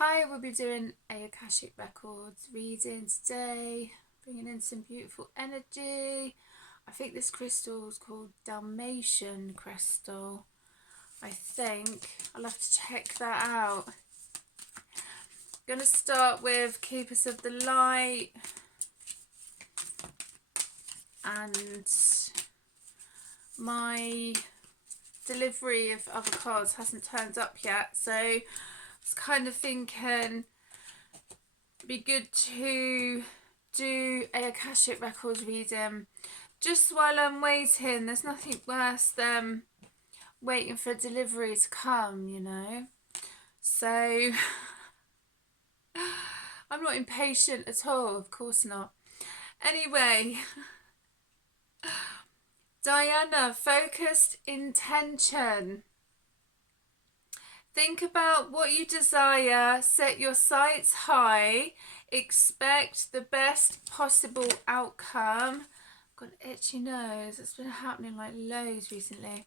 Hi, we'll be doing a Akashic Records reading today, bringing in some beautiful energy. I think this crystal is called Dalmatian crystal. I think I'll have to check that out. I'm going to start with Keepers of the Light, and my delivery of other cards hasn't turned up yet, so I was kind of thinking it'd be good to do a Akashic Records reading just while I'm waiting. There's nothing worse than waiting for delivery to come, you know. So I'm not impatient at all, of course not. Anyway, Diana, focused intention. Think about what you desire, set your sights high, expect the best possible outcome. I've got an itchy nose, it's been happening like loads recently.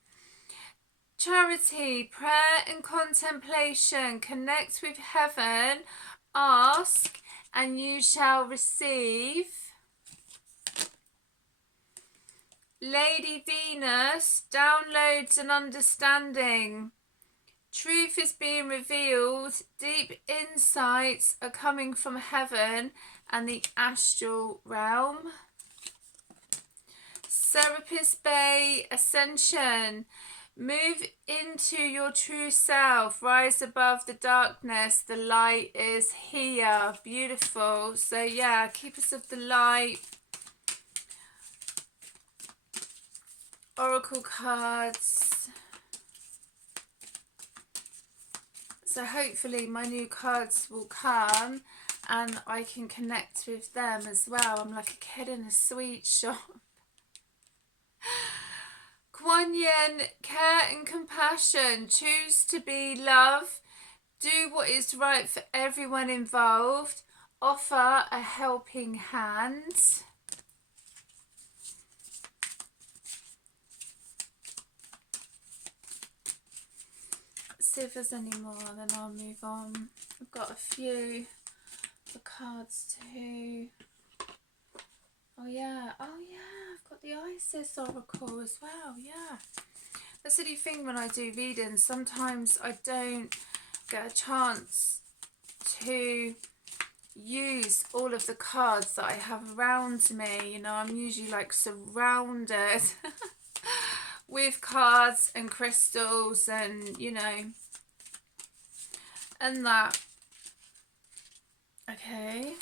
Charity, prayer and contemplation, connect with heaven, ask and you shall receive. Lady Venus, downloads and understanding. Truth is being revealed, deep insights are coming from heaven and the astral realm. Serapis Bay, ascension. Move into your true self, rise above the darkness, the light is here. Beautiful. So yeah, Keepers of the Light, oracle cards. So hopefully my new cards will come and I can connect with them as well. I'm like a kid in a sweet shop. Kuan Yin, care and compassion. Choose to be love. Do what is right for everyone involved. Offer a helping hand. See if there's any more, then I'll move on. I've got a few the cards too. Oh yeah, I've got the Isis Oracle as well, yeah. That's the thing when I do readings, sometimes I don't get a chance to use all of the cards that I have around me. You know, I'm usually like surrounded with cards and crystals and, you know, and that. Okay.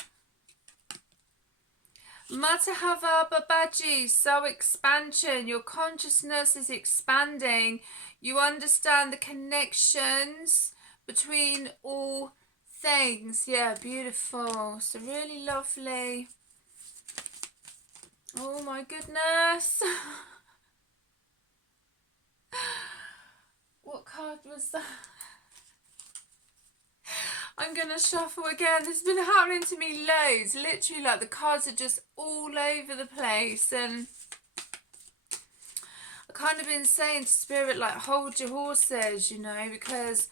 Matahava Babaji, so expansion. Your consciousness is expanding. You understand the connections between all things. Yeah, beautiful. So really lovely. Oh my goodness. What card was that? I'm going to shuffle again. This has been happening to me loads. Literally, like, the cards are just all over the place. And I've kind of been saying to Spirit, like, hold your horses, you know, because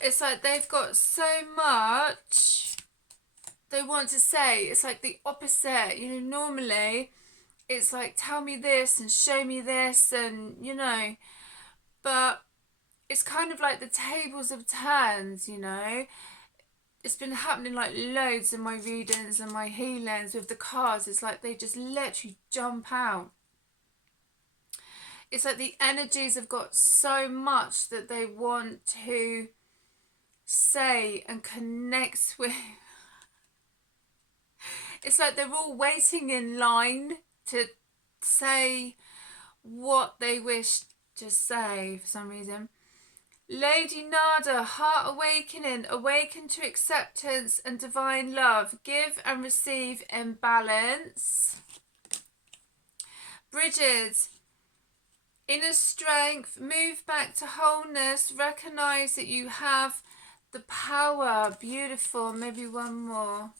it's like they've got so much they want to say. It's like the opposite. You know, normally it's like, tell me this and show me this and, you know, but it's kind of like the tables have turned, you know. It's been happening like loads in my readings and my healings with the cards. It's like they just literally jump out. It's like the energies have got so much that they want to say and connect with. It's like they're all waiting in line to say what they wish to say for some reason. Lady Nada, heart awakening, awaken to acceptance and divine love, give and receive in balance. Bridget, inner strength, move back to wholeness, recognise that you have the power. Beautiful. Maybe one more.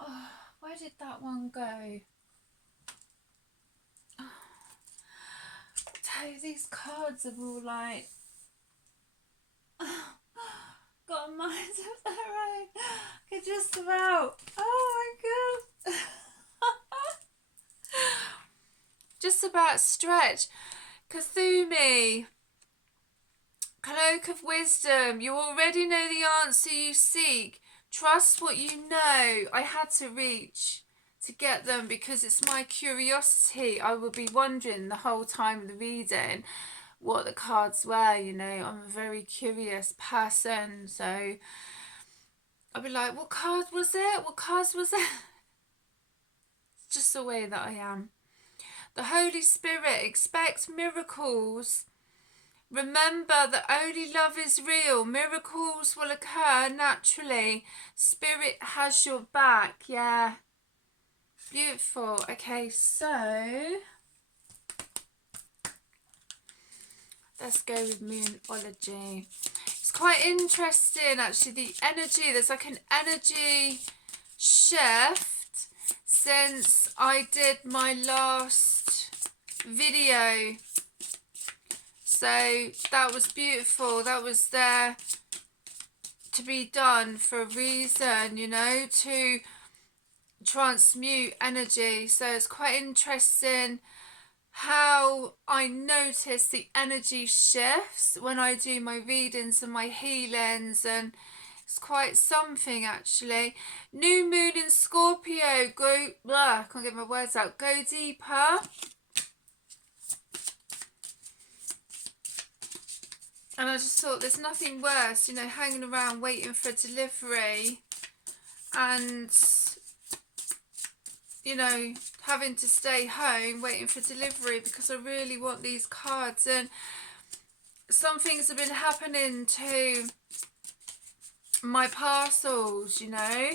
Oh, where did that one go? These cards are all like just about. Oh my god. Just about stretch. Kathumi. Cloak of Wisdom. You already know the answer you seek. Trust what you know. I had to reach to get them because it's my curiosity. I will be wondering the whole time of the reading what the cards were, you know. I'm a very curious person, so I'll be like, what card was it? What cards was it? It's just the way that I am. The Holy Spirit. Expect miracles. Remember that only love is real. Miracles will occur naturally. Spirit has your back. Yeah. Beautiful. Okay, so let's go with Moonology. It's quite interesting, actually, the energy. There's like an energy shift since I did my last video. So that was beautiful. That was there to be done for a reason, you know, to transmute energy. So it's quite interesting how I notice the energy shifts when I do my readings and my healings, and it's quite something actually. New moon in Scorpio. Go, I can't get my words out. Go deeper. And I just thought there's nothing worse, you know, hanging around waiting for delivery and, you know, having to stay home waiting for delivery because I really want these cards. And some things have been happening to my parcels, you know,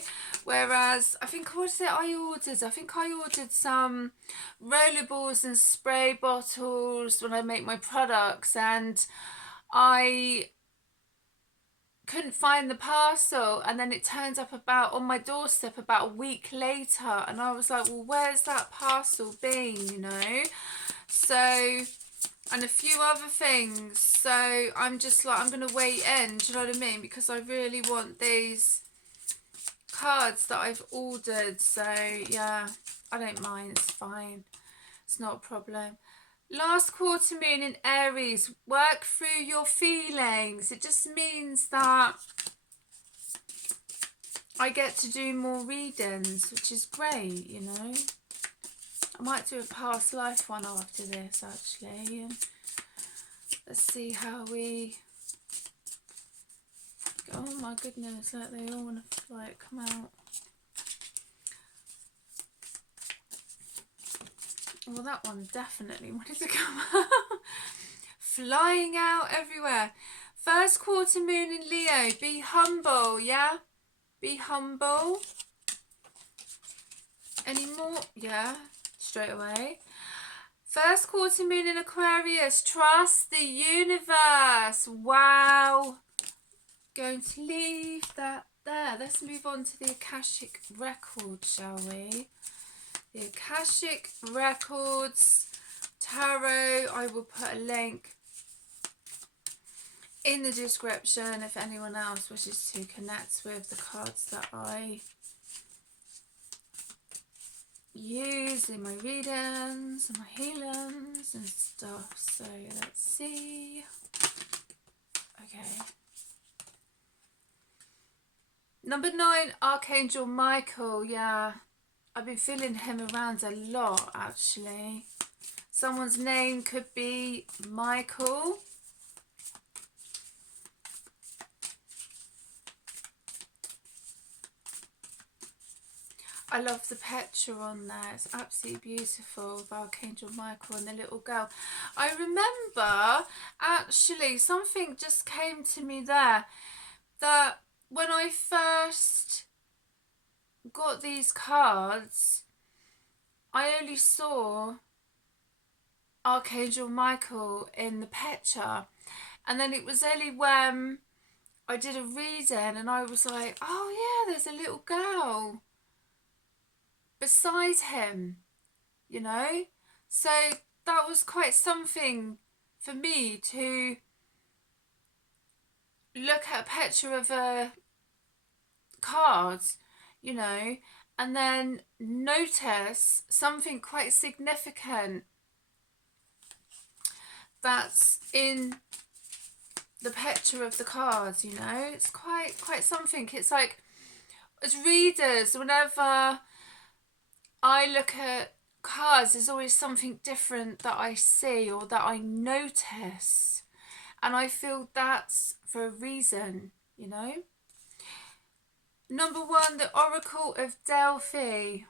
whereas I think, what is it I ordered? I think I ordered some rollerballs and spray bottles when I make my products, and I couldn't find the parcel, and then it turned up about on my doorstep about a week later, and I was like, well, where's that parcel been, you know? So, and a few other things. So I'm just like, I'm gonna wait in, do you know what I mean? Because I really want these cards that I've ordered. So yeah, I don't mind, it's fine, it's not a problem. Last quarter moon in Aries. Work through your feelings. It just means that I get to do more readings, which is great, you know. I might do a past life one after this, actually. And let's see how we... Oh my goodness, like they all want to like come out. Well, that one definitely wanted to come out. Flying out everywhere. First quarter moon in Leo. Be humble, yeah? Be humble. Any more? Yeah, straight away. First quarter moon in Aquarius. Trust the universe. Wow. Going to leave that there. Let's move on to the Akashic record, shall we? The Akashic Records Tarot. I will put a link in the description if anyone else wishes to connect with the cards that I use in my readings and my healings and stuff. So let's see. Okay. Number 9, Archangel Michael. Yeah, I've been feeling him around a lot, actually. Someone's name could be Michael. I love the picture on there. It's absolutely beautiful with Archangel Michael and the little girl. I remember, actually, something just came to me there, that when I first got these cards, I only saw Archangel Michael in the picture, and then it was only when I did a reading and I was like, oh yeah, there's a little girl beside him, you know. So that was quite something for me to look at a picture of a card you know, and then notice something quite significant that's in the picture of the cards, you know. It's quite something. It's like, as readers, whenever I look at cards, there's always something different that I see or that I notice, and I feel that's for a reason, you know. Number 1, the Oracle of Delphi.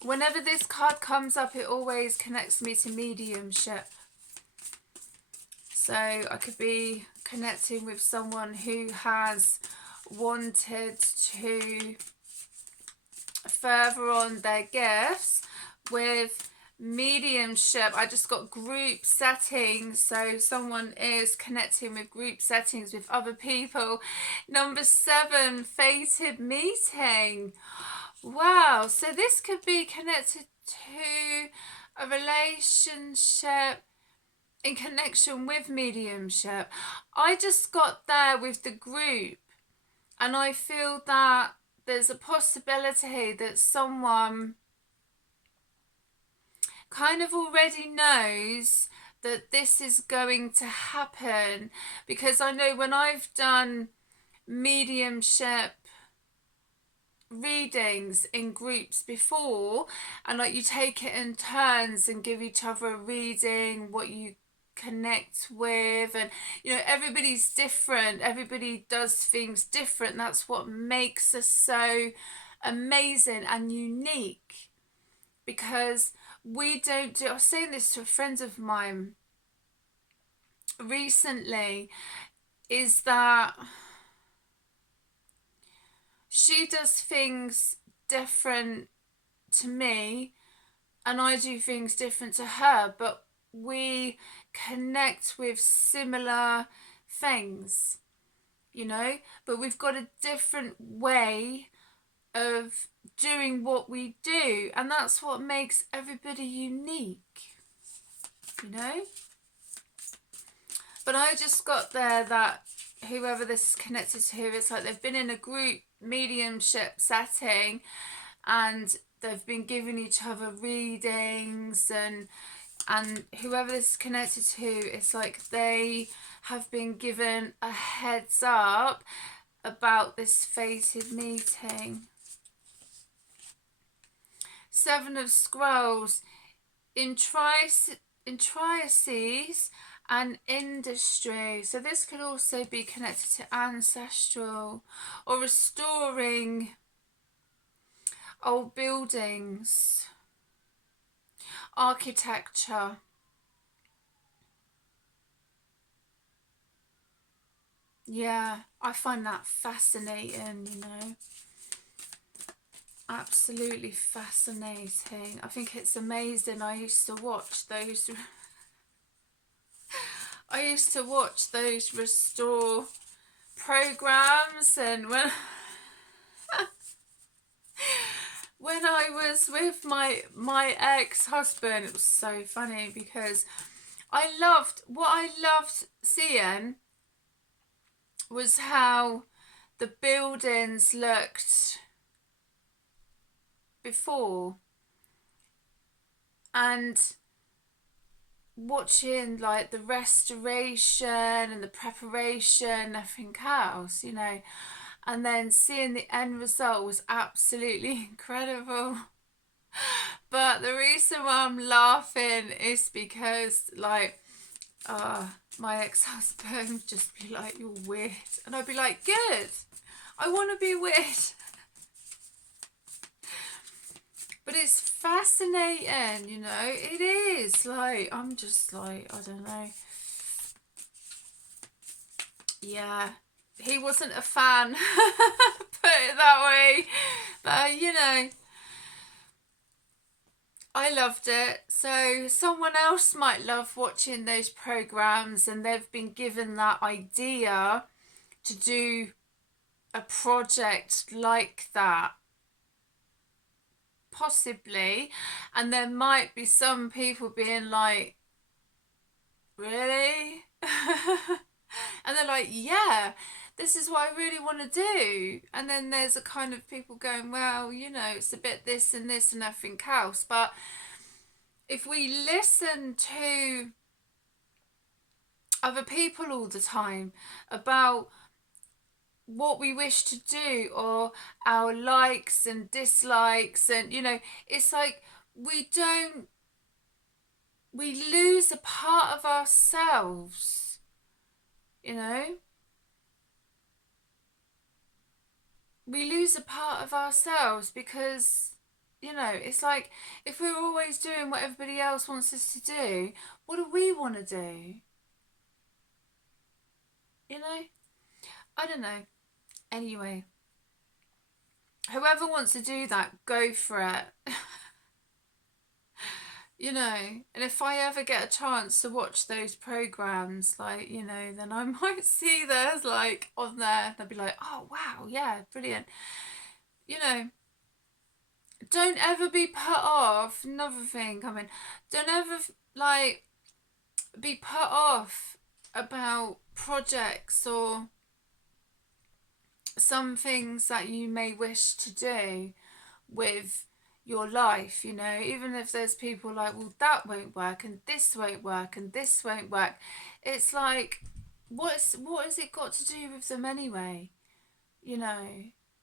Whenever this card comes up, it always connects me to mediumship. So I could be connecting with someone who has wanted to further on their gifts with mediumship. I just got group settings, so someone is connecting with group settings with other people. Number 7, fated meeting. Wow, so this could be connected to a relationship in connection with mediumship. I just got there with the group, and I feel that there's a possibility that someone kind of already knows that this is going to happen, because I know when I've done mediumship readings in groups before, and like you take it in turns and give each other a reading, what you connect with, and you know, everybody's different, everybody does things different. That's what makes us so amazing and unique, because we don't do, I was saying this to a friend of mine recently, is that she does things different to me and I do things different to her, but we connect with similar things, you know, but we've got a different way of doing what we do, and that's what makes everybody unique, you know. But I just got there that whoever this is connected to, it's like they've been in a group mediumship setting and they've been giving each other readings, and whoever this is connected to, it's like they have been given a heads up about this fated meeting. 7 of Scrolls, in triases and industry. So this could also be connected to ancestral or restoring old buildings, architecture. Yeah, I find that fascinating, you know. Absolutely fascinating. I think it's amazing. I used to watch those restore programs, and when I was with my ex-husband, it was so funny because what I loved seeing was how the buildings looked before, and watching like the restoration and the preparation and everything else, you know, and then seeing the end result was absolutely incredible. But the reason why I'm laughing is because like my ex-husband would just be like, "You're weird," and I'd be like, "Good, I want to be weird." But it's fascinating, you know, it is. Like, I'm just like, I don't know. Yeah, he wasn't a fan, put it that way. But, you know, I loved it. So someone else might love watching those programs, and they've been given that idea to do a project like that. Possibly. And there might be some people being like, "Really?" And they're like, "Yeah, this is what I really want to do. And then there's a kind of people going, well, you know, it's a bit this and this and everything else. But if we listen to other people all the time about what we wish to do, or our likes and dislikes, and you know, it's like we lose a part of ourselves, you know. We lose a part of ourselves because, you know, it's like if we're always doing what everybody else wants us to do, what do we want to do? You know? I don't know. Anyway, whoever wants to do that, go for it. You know, and if I ever get a chance to watch those programs, like, you know, then I might see theirs like on there. They'll be like, oh wow, yeah, brilliant. You know, don't ever be put off. Another thing coming. Don't ever like be put off about projects or some things that you may wish to do with your life, you know. Even if there's people like, well, that won't work and this won't work and this won't work, it's like, what has it got to do with them anyway? You know,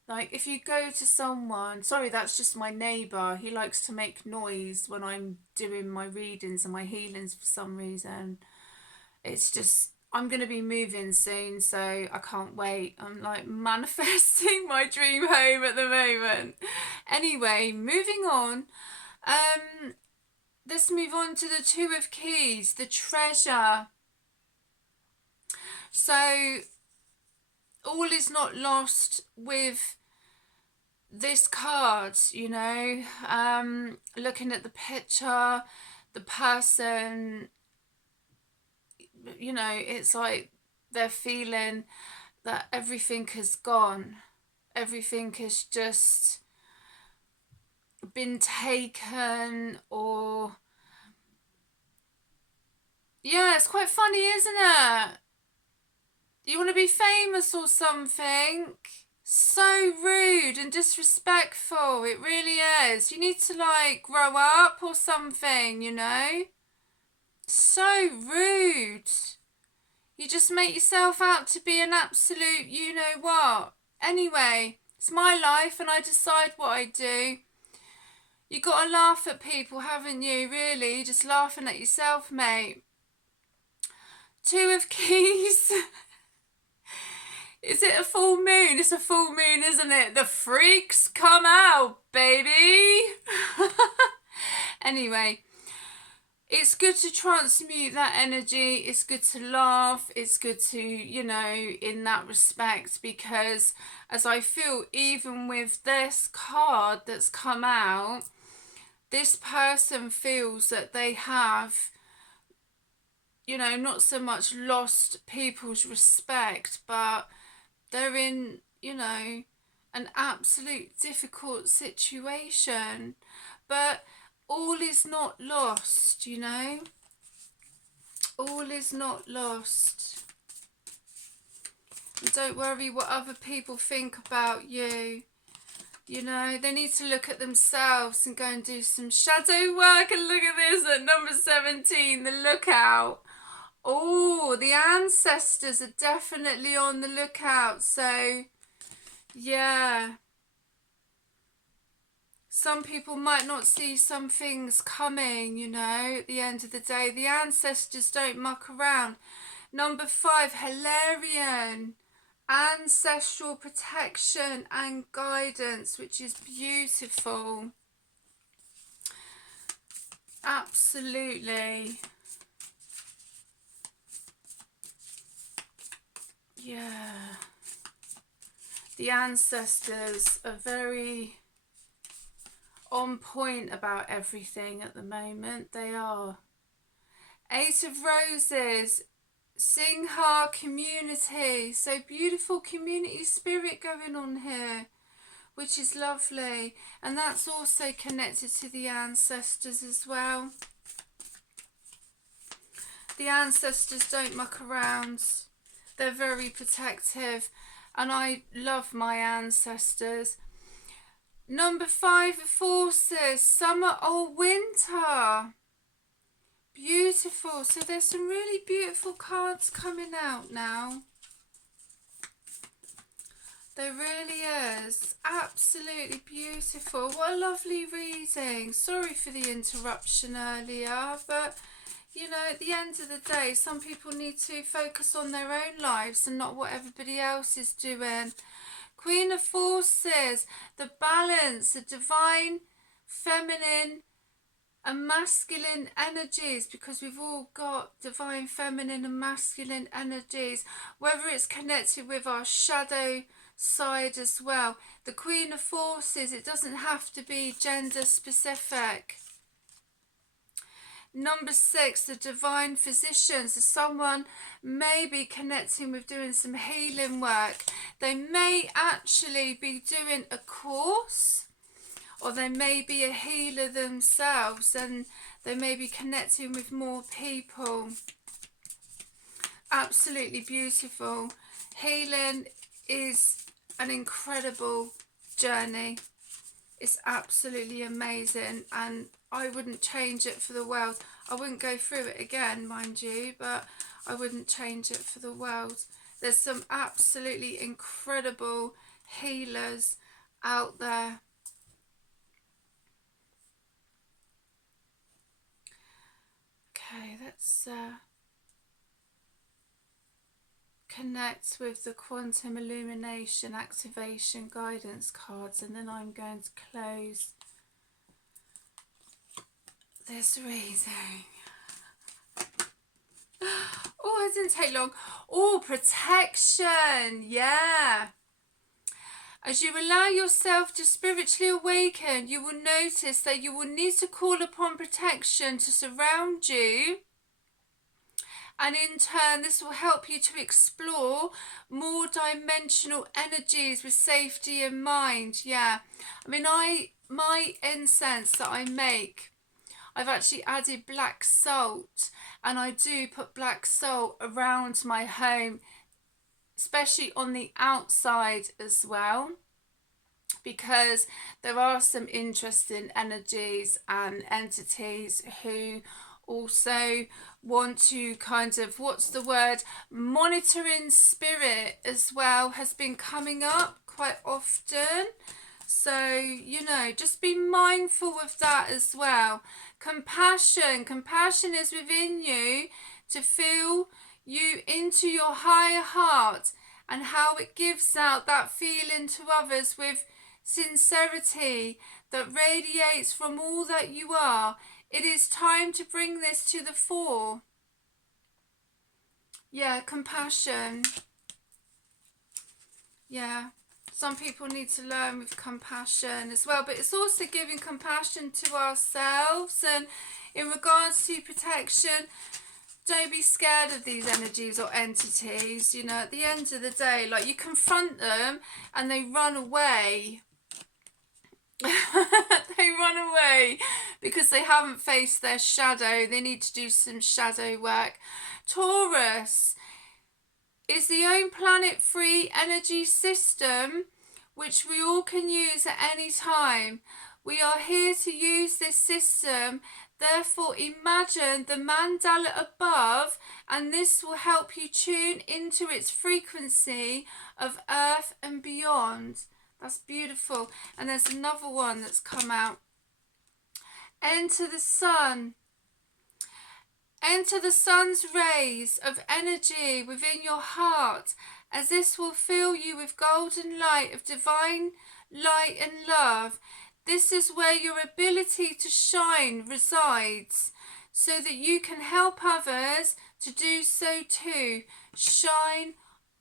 like if you go to someone, sorry, that's just my neighbour, he likes to make noise when I'm doing my readings and my healings for some reason. It's just, I'm going to be moving soon, so I can't wait. I'm like manifesting my dream home at the moment. Anyway, moving on. Let's move on to the Two of Keys, the treasure. So, all is not lost with this card, you know. Looking at the picture, the person, you know, it's like they're feeling that everything has gone. Everything has just been taken, or yeah, it's quite funny, isn't it? You want to be famous or something? So rude and disrespectful. It really is. You need to like grow up or something, you know? So rude. You just make yourself out to be an absolute you know what. Anyway, it's my life and I decide what I do. You got to laugh at people, haven't you? Really, you're just laughing at yourself, mate. Two of Keys. Is it a full moon? It's a full moon, isn't it? The freaks come out, baby. Anyway, it's good to transmute that energy. It's good to laugh. It's good to, you know, in that respect, because as I feel, even with this card that's come out, this person feels that they have, you know, not so much lost people's respect, but they're in, you know, an absolute difficult situation. But all is not lost, you know. All is not lost. And don't worry what other people think about you. You know, they need to look at themselves and go and do some shadow work. And look at this at number 17, the lookout. Oh, the ancestors are definitely on the lookout. So, yeah. Some people might not see some things coming, you know, at the end of the day. The ancestors don't muck around. Number 5, Hilarion. Ancestral protection and guidance, which is beautiful. Absolutely. Yeah. The ancestors are very on point about everything at the moment. They are. 8 of Roses. Singha community. So beautiful community spirit going on here, which is lovely. And that's also connected to the ancestors as well. The ancestors don't muck around. they're very protective, and I love my ancestors. Number 5, forces, summer or winter. Beautiful. So there's some really beautiful cards coming out now. There really is. Absolutely beautiful. What a lovely reading. Sorry for the interruption earlier, but you know, at the end of the day, some people need to focus on their own lives and not what everybody else is doing. Queen of Forces, the balance, the divine, feminine and masculine energies, because we've all got divine, feminine and masculine energies, whether it's connected with our shadow side as well. The Queen of Forces, it doesn't have to be gender specific. Number 6, the divine physicians. So someone may be connecting with doing some healing work. They may actually be doing a course, or they may be a healer themselves, and they may be connecting with more people. Absolutely beautiful. Healing is an incredible journey. It's absolutely amazing, and I wouldn't change it for the world. I wouldn't go through it again, mind you, but I wouldn't change it for the world. There's some absolutely incredible healers out there. Okay, let's connect with the Quantum Illumination Activation Guidance cards, and then I'm going to close this reading. Oh, it didn't take long. Oh, protection. Yeah. As you allow yourself to spiritually awaken, you will notice that you will need to call upon protection to surround you. And in turn, this will help you to explore more dimensional energies with safety in mind. Yeah. I mean, my incense that I make, I've actually added black salt, and I do put black salt around my home, especially on the outside as well, because there are some interesting energies and entities who also want to kind of, what's the word, monitoring spirit as well has been coming up quite often. So, you know, just be mindful of that as well. Compassion is within you, to feel you into your higher heart, and how it gives out that feeling to others with sincerity that radiates from all that you are. It is time to bring this to the fore. Yeah, compassion. Yeah. Some people need to learn with compassion as well, but it's also giving compassion to ourselves. And in regards to protection, don't be scared of these energies or entities. You know, at the end of the day, like, you confront them and they run away. They run away because they haven't faced their shadow. They need to do some shadow work. Taurus is the own planet-free energy system which we all can use at any time. We are here to use this system. Therefore, imagine the mandala above, and this will help you tune into its frequency of Earth and beyond. That's beautiful. And there's another one that's come out. Enter the sun. Enter the sun's rays of energy within your heart, as this will fill you with golden light of divine light and love. This is where your ability to shine resides, so that you can help others to do so too. Shine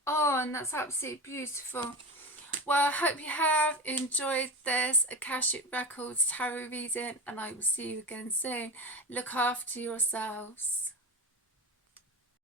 on. That's absolutely beautiful. Well, I hope you have enjoyed this Akashic Records tarot reading, and I will see you again soon. Look after yourselves.